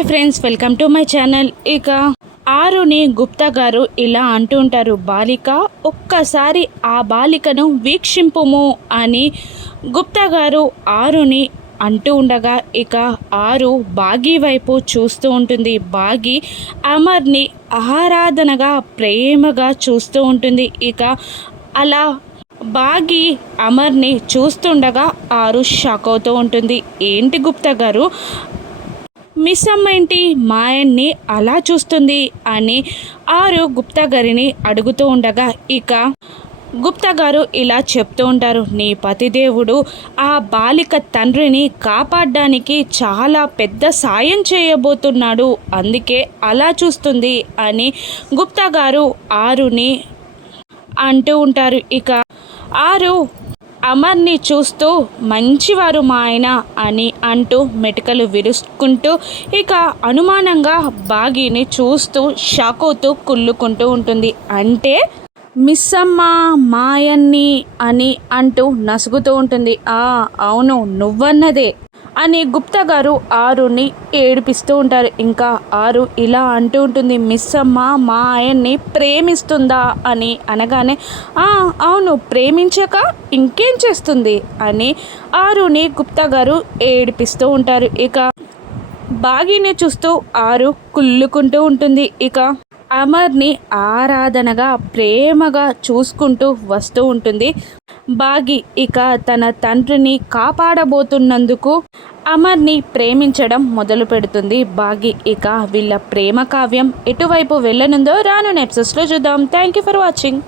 Hi friends, welcome to my channel. ఇక ఆరుని గుప్తా గారు ఇలా అంటూ ఉంటారు, బాలిక ఒక్కసారి ఆ బాలికను వీక్షింపుము అని గుప్తా గారు ఆరుని అంటూ ఉండగా ఇక ఆరు బాగీ వైపు చూస్తూ ఉంటుంది. బాగీ అమర్ని ఆరాధనగా ప్రేమగా చూస్తూ ఉంటుంది. ఇక అలా బాగీ అమర్ని చూస్తుండగా ఆరు షాక్ అవుతూ ఉంటుంది. ఏంటి గుప్తా గారు, మిస్ అమ్మ ఏంటి మా ఆయన్ని అలా చూస్తుంది అని ఆరు గుప్తా గారిని అడుగుతూ ఉండగా ఇక గుప్తా గారు ఇలా చెప్తూ ఉంటారు, నీ పతిదేవుడు ఆ బాలిక తండ్రిని కాపాడడానికి చాలా పెద్ద సాయం చేయబోతున్నాడు, అందుకే అలా చూస్తుంది అని గుప్తా గారు ఆరుని అంటూ ఉంటారు. ఇక ఆరు అమర్ని చూస్తూ మంచివారు మా ఆయన అని అంటూ మెటికలు విరుచుకుంటూ ఇక అనుమానంగా బాగీని చూస్తూ షాక్ అవుతూ కుళ్ళుకుంటూ ఉంటుంది. అంటే మిస్ అమ్మ మాయన్ని అని అంటూ నసుగుతూ ఉంటుంది. అవును నువ్వన్నదే అని గుప్తా గారు ఆరుని ఏడిపిస్తూ ఉంటారు. ఇంకా ఆరు ఇలా అంటూ ఉంటుంది, మిస్ అమ్మ మా ఆయన్ని ప్రేమిస్తుందా అని అనగానే అవును ప్రేమించక ఇంకేం చేస్తుంది అని ఆరుని గుప్తా గారు ఏడిపిస్తూ ఉంటారు. ఇక బాగీని చూస్తూ ఆరు కుళ్ళుకుంటూ ఉంటుంది. ఇక అమర్ని ఆరాధనగా ప్రేమగా చూసుకుంటూ వస్తూ ఉంటుంది బాగి. ఇక తన తండ్రిని కాపాడబోతున్నందుకు అమర్ని ప్రేమించడం మొదలు పెడుతుంది బాగి. ఇక వీళ్ళ ప్రేమ కావ్యం ఎటువైపు వెళ్ళనుందో రాను ఎపిసోడ్స్లో చూద్దాం. Thank you for watching.